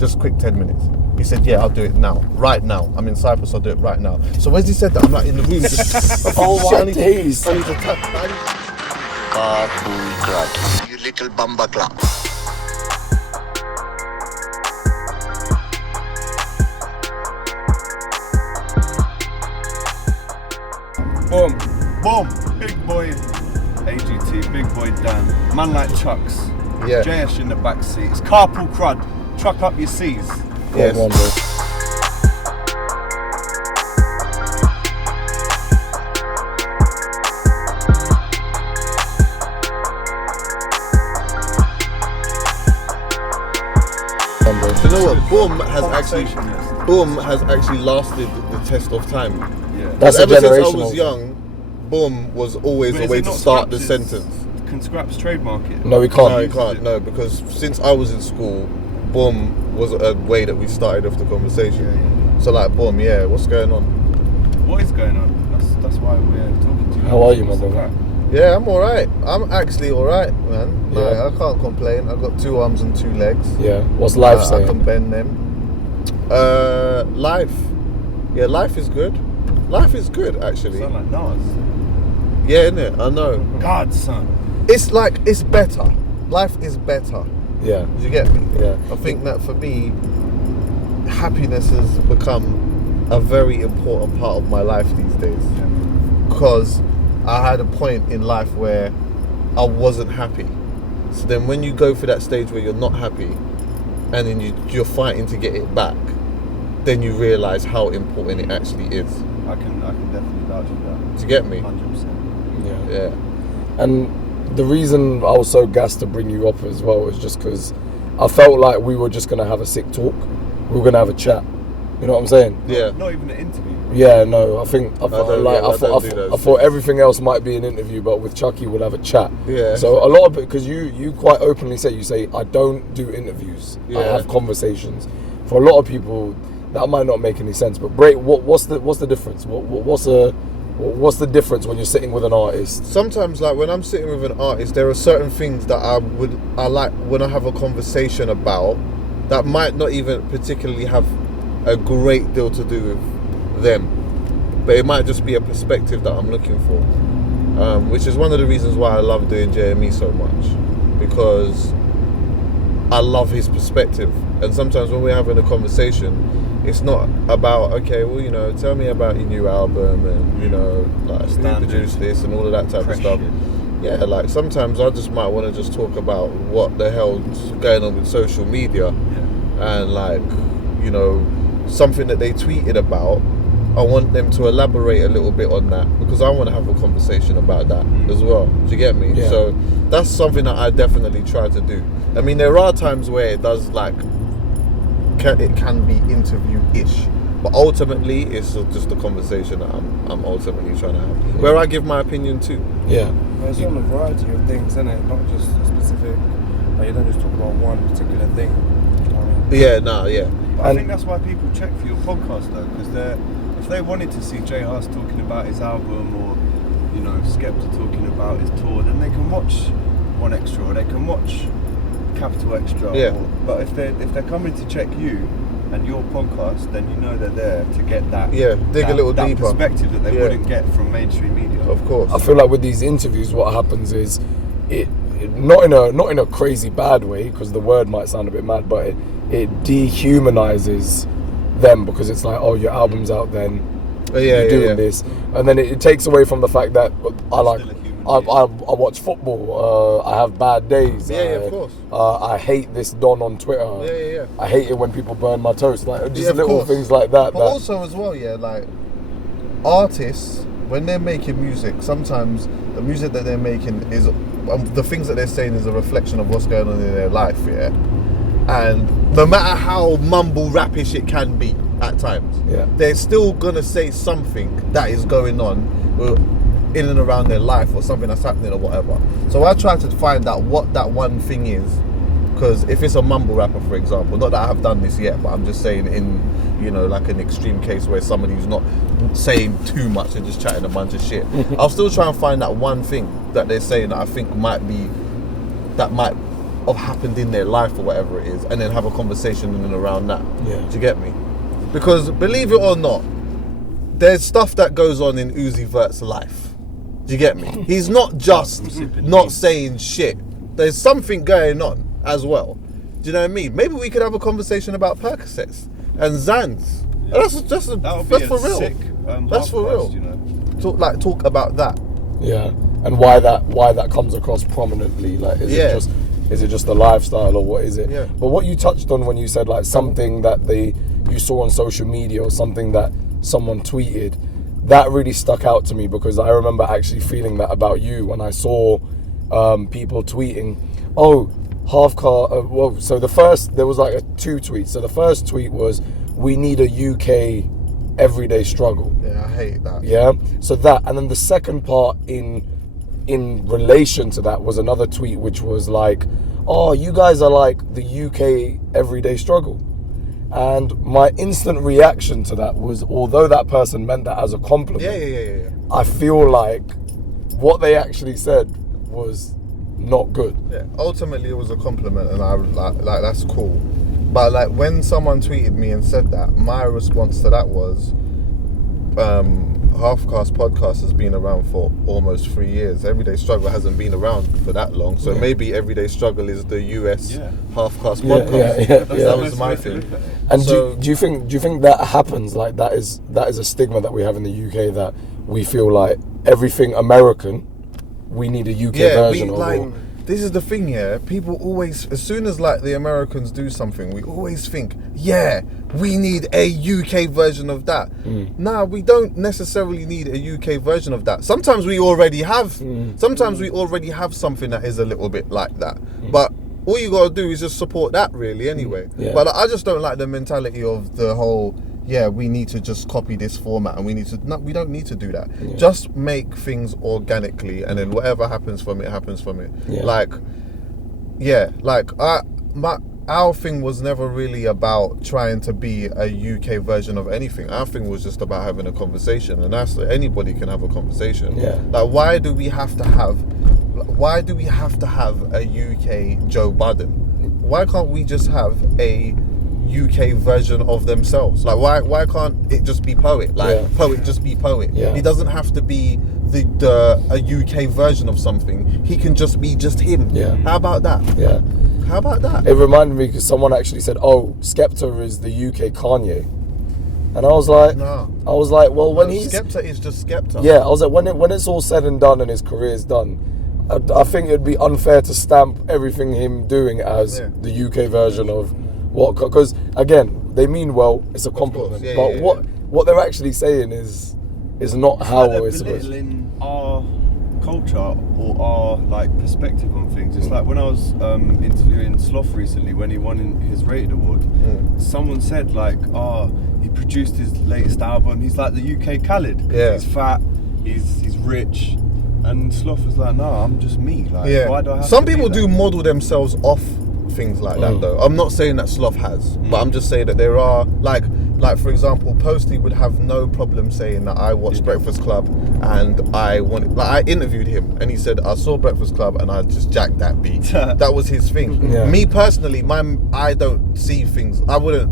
just quick 10 minutes. He said, yeah, I'll do it now, right now. I'm in Cyprus, I'll do it right now. So as he said that, I'm like in the room just, oh my days. I need to tap. Carpool Crud, you little bumper club. Boom, boom, big boy AGT, big boy Dan, man like Chucks, Yeah. JS in the back seat. It's Carpool Crud, truck up your C's. Yes. You know what? Boom has actually lasted the test of time. Yeah. That's ever a since I generational was young, boom was always But a is way it to not start the Scraps' sentence. Can Scraps trademark it? No, we can't. No, you can't. No, because since I was in school, boom was a way that we started off the conversation. Yeah. So like, boom, yeah, what's going on? What is going on? That's why we're talking to you. How are you, my What's the brother? crack? Yeah, I'm alright. I'm actually alright, man. Like, Yeah. I can't complain. I've got 2 arms and 2 legs. Yeah. What's life I saying? can bend them. Life. Yeah, life is good. Life is good, actually. Sound like Nas. Yeah, innit? I know. God, son. It's like, it's better. Life is better. Yeah. Do you get me? Yeah. I think that for me, happiness has become a very important part of my life these days. Because I had a point in life where I wasn't happy. So then when you go through that stage where you're not happy and then you're fighting to get it back, then you realise how important it actually is. I can definitely vouch for that. Do you get me? 100%. Yeah. Yeah. And the reason I was so gassed to bring you up as well is just because I felt like we were just gonna have a sick talk. We were gonna have a chat. You know what I'm saying? Yeah. Not even an interview. Yeah, no, I thought everything else might be an interview, but with Chuckie we'll have a chat. Yeah. So a lot of it, because you quite openly say I don't do interviews. I Yeah. have conversations. For a lot of people, that might not make any sense. But Bray, what's the difference? What's the difference when you're sitting with an artist? Sometimes, like when I'm sitting with an artist, there are certain things that I like when I have a conversation about that might not even particularly have a great deal to do with them, but it might just be a perspective that I'm looking for, which is one of the reasons why I love doing JME so much, because I love his perspective. And sometimes when we're having a conversation, it's not about, okay, well, you know, tell me about your new album and, you know, like who produced this and all of that type of stuff. Yeah, like sometimes I just might want to just talk about what the hell's going on with social media, and like, you know, something that they tweeted about. I want them to elaborate a little bit on that, because I want to have a conversation about that as well. Do you get me? Yeah. So that's something that I definitely try to do. I mean, there are times where it does like, it can be interview-ish, but ultimately it's just a conversation that I'm ultimately trying to have, where I give my opinion too. Yeah. Well, it's on a variety of things, isn't it? Not just a specific. Like, you don't just talk about one particular thing. You know what I mean? Yeah, nah, yeah. But I think that's why people check for your podcast though, because if they wanted to see Jay Huss talking about his album, or you know, Skepta talking about his tour, then they can watch One Extra, or they can watch Capital Extra. Yeah. But if they're coming to check you and your podcast, then you know they're there to get that. Yeah, dig a little that deeper. perspective that they wouldn't get from mainstream media. Of course. I feel like with these interviews, what happens is it not in a crazy bad way, because the word might sound a bit mad, but it dehumanizes them, because it's like, oh, your album's out, then you're doing this, and then it takes away from the fact that I watch football. I have bad days. Of course. I hate this Don on Twitter. Yeah. I hate it when people burn my toast. Like just of little course. things like that. But also as well, like artists, when they're making music, sometimes the music that they're making is the things that they're saying is a reflection of what's going on in their life. Yeah, and no matter how mumble rappish it can be at times, they're still gonna say something that is going on in and around their life, or something that's happening or whatever. So I try to find out what that one thing is, because if it's a mumble rapper, for example, not that I have done this yet, but I'm just saying in, you know, like an extreme case where somebody who's not saying too much and just chatting a bunch of shit, I'll still try and find that one thing that they're saying that I think might have happened in their life or whatever it is, and then have a conversation in and around that. Yeah. Do you get me? Because believe it or not, there's stuff that goes on in Uzi Vert's life. Do you get me? He's not just not saying shit. There's something going on as well. Do you know what I mean? Maybe we could have a conversation about Percocets and Xans. Yeah. That's for real. Sick, that's for real. You know? Talk about that. Yeah, and why that comes across prominently. Like, is it just the lifestyle, or what is it? Yeah. But what you touched on when you said like something that you saw on social media or something that someone tweeted, that really stuck out to me, because I remember actually feeling that about you when I saw people tweeting, so there was like two tweets. So the first tweet was, we need a UK everyday struggle. Yeah, I hate that. Yeah. So that, and then the second part in relation to that was another tweet which was like, oh, you guys are like the UK everyday struggle. And my instant reaction to that was, although that person meant that as a compliment, Yeah. I feel like what they actually said was not good. Yeah. Ultimately, it was a compliment, and I like that's cool. But like when someone tweeted me and said that, my response to that was, Half-Cast Podcast has been around for almost 3 years. Everyday Struggle hasn't been around for that long, so maybe Everyday Struggle is the US Half-Cast Podcast. That was my thing. And so, do you think that happens? Like that is a stigma that we have in the UK, that we feel like everything American, we need a UK version of. Like, this is the thing, yeah. People always, as soon as like the Americans do something, we always think, yeah, we need a UK version of that. Nah, we don't necessarily need a UK version of that. Sometimes we already have. Sometimes we already have something that is a little bit like that. But all you gotta do is just support that, really. Anyway. But I just don't like the mentality of the whole, yeah, we need to just copy this format, and we don't need to do that. Just make things organically, and then whatever happens from it happens from it. Our thing was never really about trying to be a UK version of anything. Our thing was just about having a conversation, and that's, anybody can have a conversation. Like, why do we have to have a UK Joe Budden? Why can't we just have a UK version of themselves? Like, why can't it just be Poet? Like, Poet just be Poet. He doesn't have to be a UK version of something. He can just be just him. How about that? How about that? It reminded me, because someone actually said, oh, Skepta is the UK Kanye. And I was like, well, when he's... Skepta is just Skepta. Yeah, I was like, when it's all said and done and his career's done, I think it'd be unfair to stamp everything him doing as the UK version of what... Because, again, they mean well, it's a compliment. What they're actually saying is not how it's supposed to be. Belittling our culture or our like perspective on things. It's like when I was interviewing Sloth recently, when he won his Rated Award, someone said like, he produced his latest album, he's like the UK Khaled. He's fat, he's rich, and Sloth was like, no, I'm just me. Like, why do I have Some to people be do that? model themselves off things like that though. I'm not saying that Sloth has, but I'm just saying that there are like for example, Posty would have no problem saying that I watched Breakfast Club and I interviewed him and he said, I saw Breakfast Club and I just jacked that beat. That was his thing. Me personally, I don't see things, I wouldn't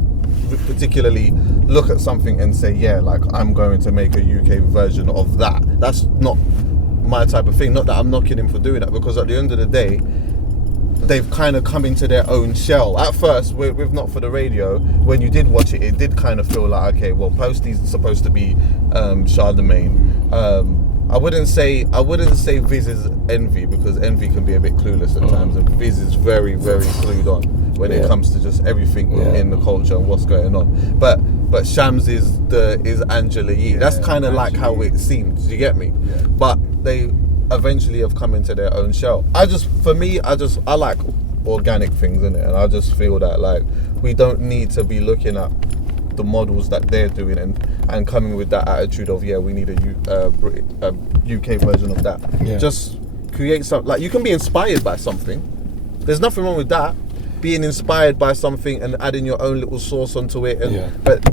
particularly look at something and say, yeah, like I'm going to make a UK version of that. That's not my type of thing. Not that I'm knocking him for doing that, because at the end of the day, they've kind of come into their own shell. At first, with Not For The Radio, when you did watch it, it did kind of feel like, okay, well, Posty's supposed to be Charlemagne. I wouldn't say Viz is Envy, because Envy can be a bit clueless at times, and Viz is very, very clued on when it comes to just everything in the culture and what's going on. But Shams is Angela Yee. That's kind of like how it seemed. Do you get me? But they eventually have come into their own shell. I like organic things, innit? And I just feel that like we don't need to be looking at the models that they're doing and coming with that attitude of, yeah, we need a UK version of that. Just create something. Like, you can be inspired by something. There's nothing wrong with that. Being inspired by something and adding your own little sauce onto it. But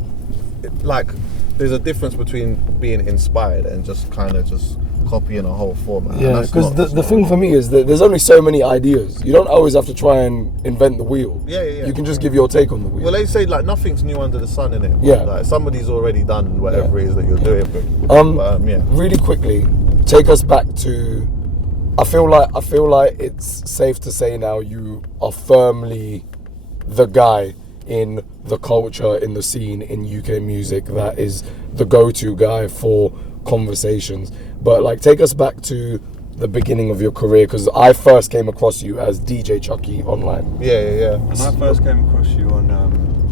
like, there's a difference between being inspired and just kind of just copying a whole format. Yeah, because the thing for me is that there's only so many ideas. You don't always have to try and invent the wheel. Yeah. You can just give your take on the wheel. Well, they say like nothing's new under the sun, innit? Yeah. Like somebody's already done whatever it is that you're doing. Yeah. Really quickly, take us back to. I feel like it's safe to say now you are firmly the guy in the culture, in the scene, in UK music that is the go-to guy for conversations. But like, take us back to the beginning of your career, because I first came across you as DJ Chuckie online. Yeah. And I first came across you on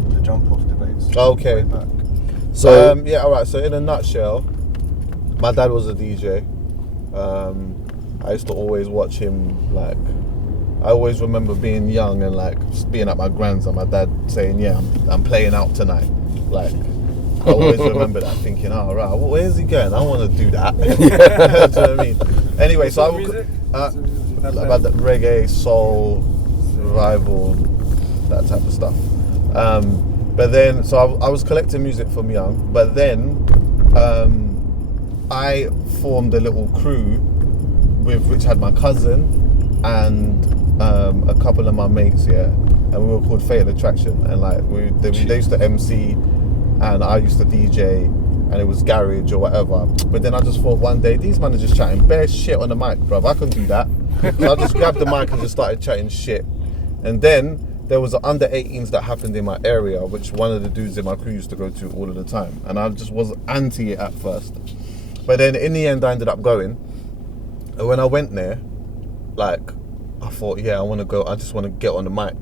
the jump off debates. Okay. Way back. So all right. So in a nutshell, my dad was a DJ. I used to always watch him. Like, I always remember being young and like being at my grand's and my dad saying, "Yeah, I'm playing out tonight." Like, I always remember that, thinking, "Oh right, where's he going? I want to do that." Do you know what I mean? Anyway, so about the reggae, soul, revival, that type of stuff. But then, so I was collecting music from young. But then, I formed a little crew which had my cousin and a couple of my mates, and we were called Fatal Attraction, and like they used to MC and I used to DJ, and it was garage or whatever. But then I just thought one day, these man are just chatting bare shit on the mic, bruv. I can do that. So I just grabbed the mic and just started chatting shit. And then there was an under 18s that happened in my area, which one of the dudes in my crew used to go to all of the time, and I just was anti it at first. But then in the end I ended up going. And when I went there, like, I thought, I want to go, I just want to get on the mic.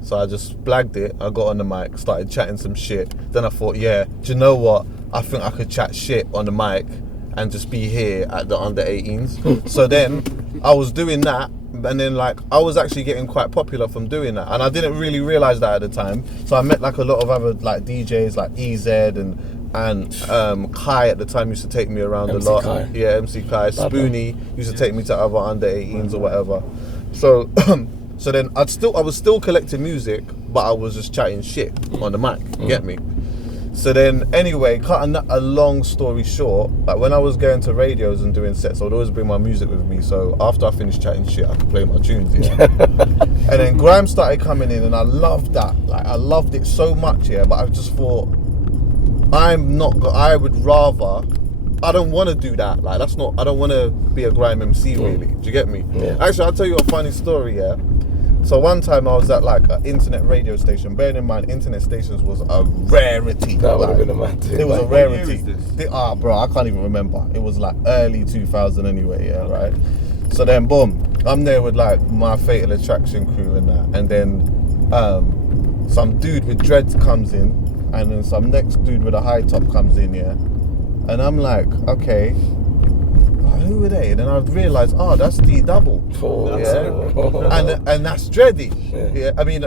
So I just blagged it, I got on the mic, started chatting some shit. Then I thought, do you know what? I think I could chat shit on the mic and just be here at the under 18s. So then I was doing that, and then like, I was actually getting quite popular from doing that. And I didn't really realise that at the time. So I met like a lot of other like DJs like EZ and Kai at the time used to take me around MC a lot. Kai. Yeah, MC Kai. Spoonie used to take me to other under 18s or whatever. So so then I was still collecting music, but I was just chatting shit on the mic. You get me? So then anyway, cutting a long story short, like when I was going to radios and doing sets, I would always bring my music with me. So after I finished chatting shit, I could play my tunes. And then grime started coming in, and I loved that. Like, I loved it so much, but I just thought, I would rather, I don't want to do that. Like, I don't want to be a grime MC really. Do you get me? Yeah. Actually, I'll tell you a funny story, So one time I was at like an internet radio station. Bearing in mind, internet stations was a rarity. that would have been a mad thing. It was a What year rarity. was this? Bro, I can't even remember. It was like early 2000 anyway, right? So then, boom, I'm there with like my Fatal Attraction crew and that. And then some dude with dreads comes in, and then some next dude with a high top comes in, And I'm like, okay, who are they? And then I realised, that's D Double. And that's Dreddy. I mean,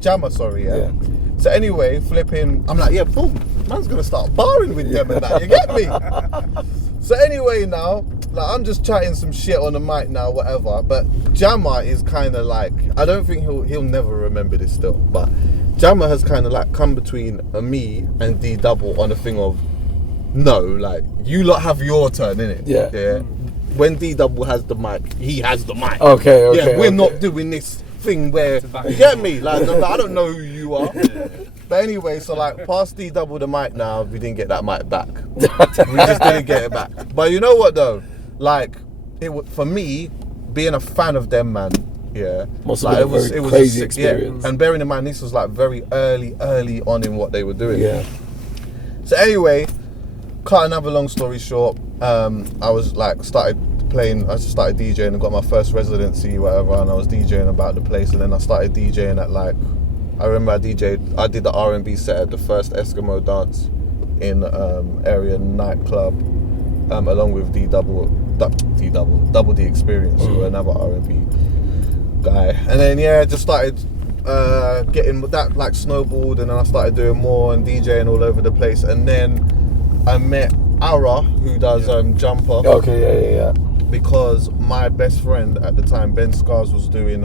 Jammer, sorry, So anyway, flipping, I'm like, boom, man's gonna start barring with them and that, you get me? So anyway now, like, I'm just chatting some shit on the mic now, whatever, but Jammer is kind of like, I don't think he'll never remember this still, but Jammer has kind of like come between me and D Double on a thing of, no, like, you lot have your turn, innit? Yeah. When D Double has the mic, he has the mic. Okay. Yeah, we're not doing this thing where, you get me? Like, I don't know who you are. But anyway, so like, past D Double the mic now, we didn't get that mic back. We just didn't get it back. But you know what though? Like, for me, being a fan of them, man, must have been a very crazy experience. And bearing in mind, this was like very early on in what they were doing. Yeah. So anyway, cut another long story short, I was like, started DJing and got my first residency, whatever, and I was DJing about the place, and then I started DJing at like, I remember I did the R&B set at the first Eskimo dance in area nightclub, along with Double D Experience, who were another R&B guy, and then just started getting that, like, snowballed, and then I started doing more and DJing all over the place, and then I met Ara, who does Jumper. Okay, yeah. Because my best friend at the time, Ben Scars, was doing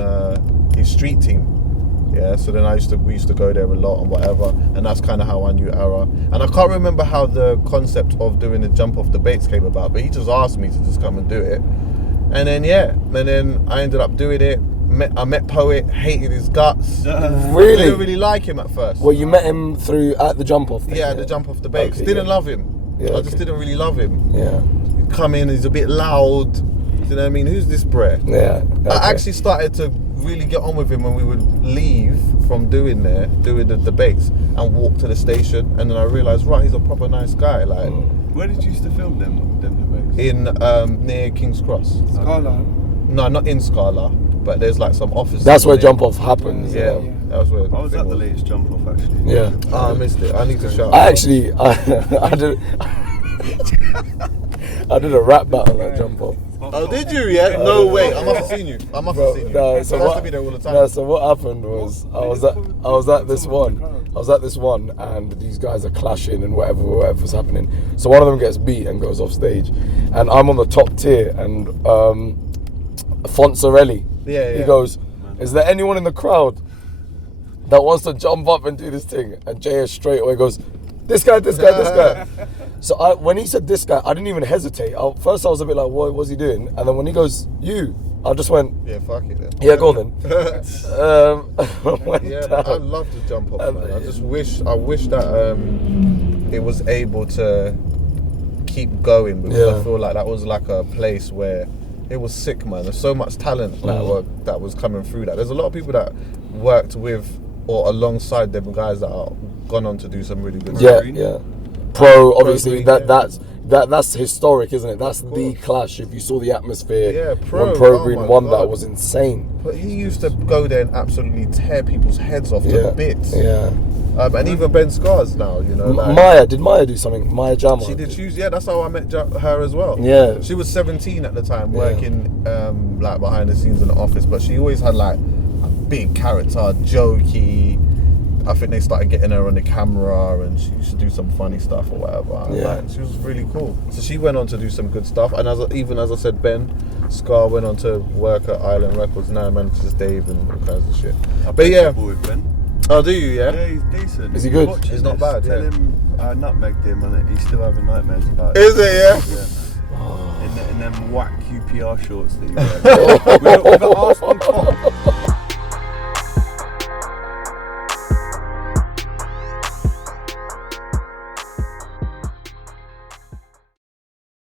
his street team. Yeah, so then we used to go there a lot and whatever, and that's kind of how I knew Ara. And I can't remember how the concept of doing the jump off the baits came about, but he just asked me to just come and do it. And then I ended up doing it. I met Poet, hated his guts. Really? Didn't really like him at first. Well, you met him at the jump off thing, Yeah, the jump off the baits. Okay, Didn't yeah. love him. Yeah, I okay. just didn't really love him. Yeah. He'd come in, he's a bit loud. Do you know what I mean? Who's this brat? Yeah. Okay. I actually started to really get on with him when we would leave from doing the debates and walk to the station, and then I realised, right, he's a proper nice guy. Like Where did you used to film them debates? in near King's Cross. Scala. No, not in Scala, but there's like some offices. That's where near- jump off happens. Yeah, that was where. I was thing at the latest jump off actually. Yeah. Oh, I missed it. I need to shout. I actually, I did. I did a rap battle at jump off. Oh, did you? Yeah. No way. I must have seen you. I must have seen you. No, So so to be there all the time. No, so what happened was I was at this one and these guys are clashing and whatever's happening. So one of them gets beat and goes off stage, and I'm on the top tier, and Fonzarelli, Yeah. he goes, "Is there anyone in the crowd that wants to jump up and do this thing?" And JS straight away goes, this guy. So when he said this guy, I didn't even hesitate. First I was a bit like, what was he doing? And then when he goes, you, I just went, Yeah, fuck it then. yeah, go on then. Went Yeah, down. I love to jump off, man. I wish that it was able to keep going, because Yeah. I feel like that was like a place where it was sick, man. There's so much talent that was coming through that. There's a lot of people that worked with or alongside them guys that are gone on to do some really good Yeah, stuff. yeah. Pro, obviously, Green, yeah. that's historic, isn't it? That's the clash. If you saw the atmosphere, Yeah, Pro, when Pro oh Green my won, God. that was insane. But he used to go there and absolutely tear people's heads off to bits. Yeah. And even Ben Scars now, you know. Like, Maya do something? Maya Jama. she did choose. Yeah, that's how I met her as well. Yeah. She was 17 at the time, Yeah. working like behind the scenes in the office. But she always had like a big character, jokey. I think they started getting her on the camera, and she used to do some funny stuff or whatever. Yeah. Like, she was really cool. So she went on to do some good stuff. And as I said, Ben Scar went on to work at Island Records. Now manages Dave and all kinds of shit. I But played yeah. football with Ben. Oh, do you? Yeah. Yeah, he's decent. Is he good? Watching He's not this, bad, Tell yeah. him I nutmegged him and he's still having nightmares about it. Is it? Yeah. Yeah. In them whack QPR shorts that you wear. with an arse on top.